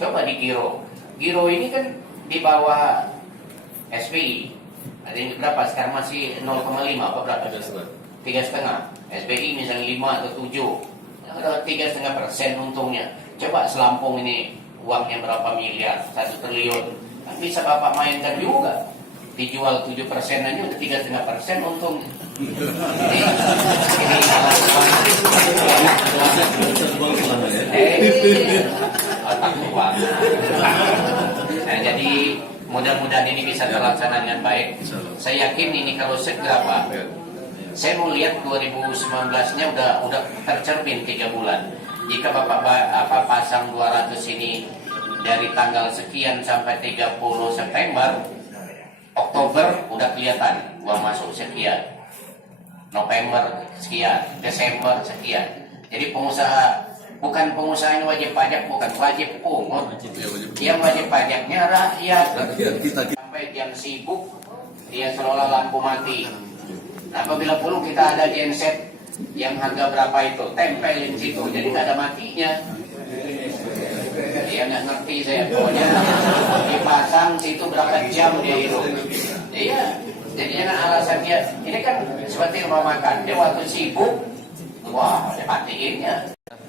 Coba di Giro. Giro ini kan di bawah SBI. Ada yang berapa? Sekarang masih 0,5 apa berapa? 3,5. SBI misalnya 5 atau 7. Ada 3,5% untungnya. Coba selampung ini uangnya berapa miliar? 1 triliun. Kan bisa Bapak mainkan juga. Dijual 7% aja udah 3,5% untung. Ini nah, jadi mudah-mudahan ini bisa terlaksana dengan baik. Saya yakin ini kalau segera Pak. Saya mau lihat 2019-nya udah tercermin 3 bulan. Jika Bapak pasang 200 ini dari tanggal sekian sampai 30 September, Oktober udah kelihatan uang masuk sekian, November sekian, Desember sekian. Jadi bukan pengusaha yang wajib pajak, bukan wajib pungut. Yang wajib pajaknya rakyat. Sampai jam sibuk dia seolah lampu mati. Nah, apabila perlu kita ada genset yang harga berapa itu, tempelin situ, jadi nggak ada matinya. Dia nggak ngerti saya, pokoknya dipasang situ berapa jam dia hidup. Iya, jadi jangan alasan dia. Ini kan seperti rumah makan, dia waktu sibuk, wah, dia matiinnya.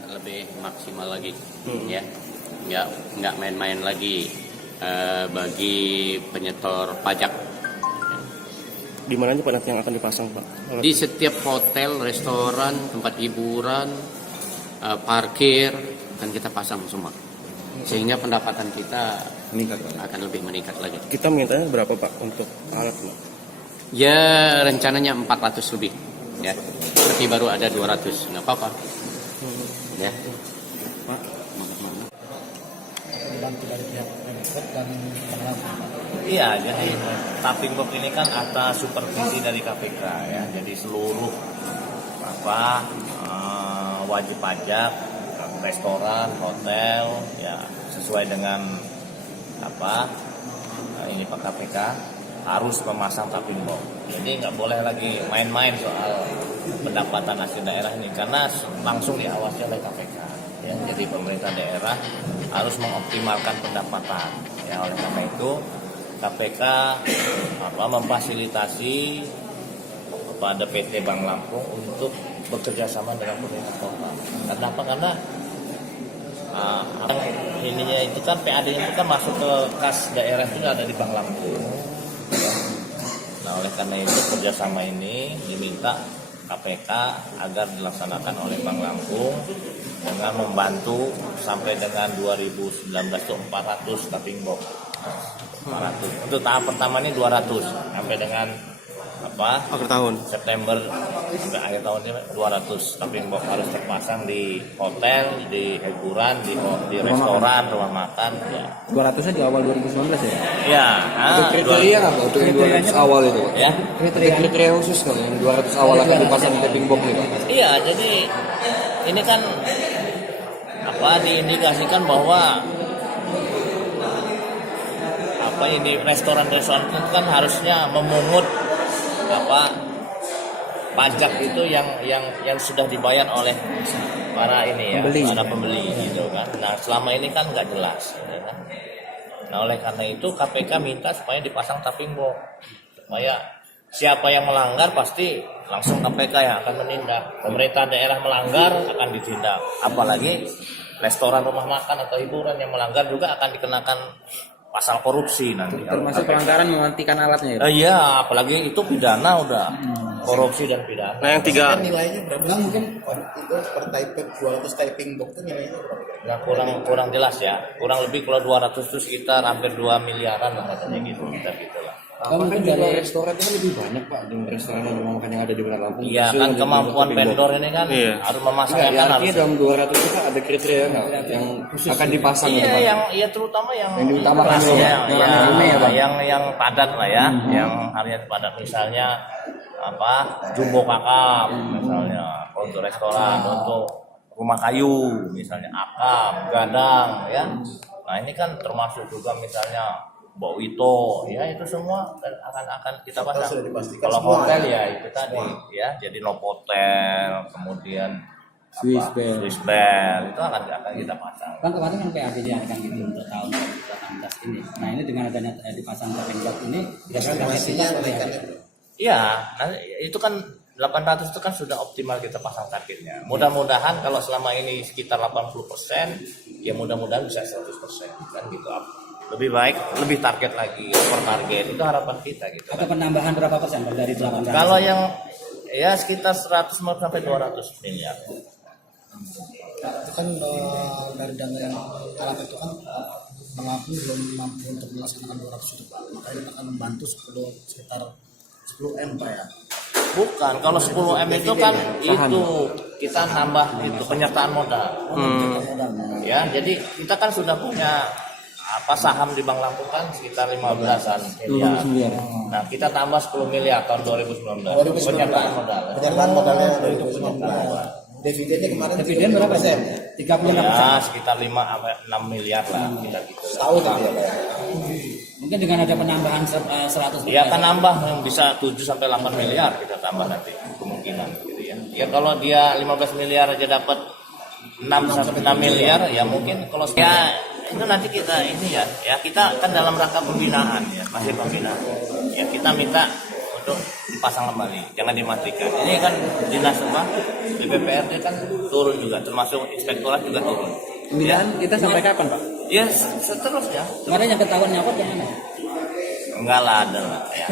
Lebih maksimal lagi, ya, nggak main-main lagi bagi penyetor pajak. Di mana aja Pak nanti yang akan dipasang Pak? Di setiap hotel, restoran, tempat hiburan, parkir akan kita pasang semua, sehingga pendapatan kita akan lebih meningkat lagi. Kita mintanya berapa Pak untuk alat Pak? Ya rencananya 400 lebih, ya. Tapi baru ada 200, nggak apa-apa. Ya. Pak, dibantu dari pihak Pemkot dan pengelola. Iya, jadi tapping box ini kan atas supervisi dari KPK ya. Jadi seluruh wajib pajak, restoran, hotel ya sesuai dengan ini Pak KPK harus memasang tapping box. Jadi nggak boleh lagi main-main soal pendapatan hasil daerah ini karena langsung diawasi oleh KPK. Ya, jadi pemerintah daerah harus mengoptimalkan pendapatan. Ya, oleh karena itu KPK memfasilitasi kepada PT Bank Lampung untuk bekerja sama dengan pemerintah kota. Kenapa? Karena ininya itu kan PAD-nya itu kan masuk ke kas daerah itu ada di Bank Lampung. Nah, oleh karena itu kerjasama ini diminta KPK agar dilaksanakan oleh Bank Lampung dengan membantu sampai dengan 2019 itu 400 tapping box. 400. Untuk tahap pertama ini 200 sampai dengan akhir tahun September sampai akhir tahun ini 200 tapping box harus terpasang di hotel, di hiburan, di restoran, rumah makan. Ya. 200-nya di awal 2019 ya? Ya. Untuk kriteria apa? Untuk yang 200 awal itu? Ya. Kriteria khusus kan yang 200 awal akan dipasang tapping box nih Pak? Iya, jadi ini kan diindikasikan bahwa ini restoran-restoran itu kan harusnya memungut pajak itu yang sudah dibayar oleh para pembeli gitu kan. Nah, selama ini kan nggak jelas gitu kan. Nah, oleh karena itu KPK minta supaya dipasang tapping box supaya siapa yang melanggar pasti langsung KPK yang akan menindak. Pemerintah daerah melanggar akan ditindak. Apalagi restoran, rumah makan atau hiburan yang melanggar juga akan dikenakan pasal korupsi nanti. Termasuk pelanggaran mematikan alatnya ya? Iya, apalagi itu pidana udah. Korupsi dan pidana. Nah, yang 3 nilainya berapa? Mungkin itu per type 200 typing box itu nilainya berapa? Nah, kurang jelas ya. Kurang lebih kalau 200 itu sekitar hampir 2 miliaran lah katanya gitu. Lah. Mungkin dari restoran itu lebih banyak Pak dengan restoran dan rumah makan yang ada di Bandar Lampung. Iya kan kemampuan vendor ini kan harus memasangnya kan harus. Artinya dalam 200 itu kan ada kriteria nggak yang akan dipasang gitu Pak? Iya terutama yang diutamakan yang padat lah ya, yang harian padat misalnya jumbo kakap misalnya untuk restoran, untuk rumah kayu misalnya akap, gadang ya. Nah, ini kan termasuk juga misalnya Mbak Wito, ya itu semua akan kita pasang. Kalau hotel ya itu tadi ya, jadi Novotel, kemudian Swiss bell itu akan kita pasang. Kan kemarin kan PAD kan gitu untuk tahun 2018 ini. Nah ini dengan adanya dipasang tapping box ini Kan pastinya kenaikannya. Iya, nah, itu kan 800 itu kan sudah optimal kita pasang targetnya. Mudah-mudahan kalau selama ini sekitar 80%, ya mudah-mudahan bisa 100% kan gitu. Lebih baik, lebih target lagi, per target itu harapan kita gitu. Atau penambahan berapa persen Bang, dari 800? Kalau yang ya sekitar 100 sampai 200 miliar. Itu kan dari dana yang alat itu kan mengaku belum mampu untuk melaksanakan 200 itu Pak. Makanya kita akan membantu sekitar 10 M Pak ya. Bukan, kalau 10 M itu kan itu kita nambah itu penyertaan modal. Ya, jadi kita kan sudah punya saham di Bank Lampung kan sekitar 15-an miliar. Nah, kita tambah 10 miliar tahun 2019. Penyertaan modal. Penyertaan modalnya 2019. Dividennya kemarin Dividen berapa persen? 36%. Ya, sekitar 5-6 miliar lah kita gitu. Setahun itu ya Pak. Mungkin dengan ada penambahan 100%. Ya akan nambah yang bisa 7 sampai 8 miliar kita tambah nanti kemungkinan gitu ya. Ya kalau dia 15 miliar aja dapat 6 sampai 6 miliar ya mungkin kalau ya itu nanti kita ini ya kita kan dalam rangka pembinaan ya, masih pembinaan. Ya kita minta untuk dipasang kembali, jangan dimatikan. Ini kan dinas apa? Di BPRD kan turun juga, termasuk inspektorat juga turun. Pembinaan kita sampai kapan Pak? Ya seterusnya. Kemarin yang ketahuan nyapot yang mana? Enggak lah, ada lah ya.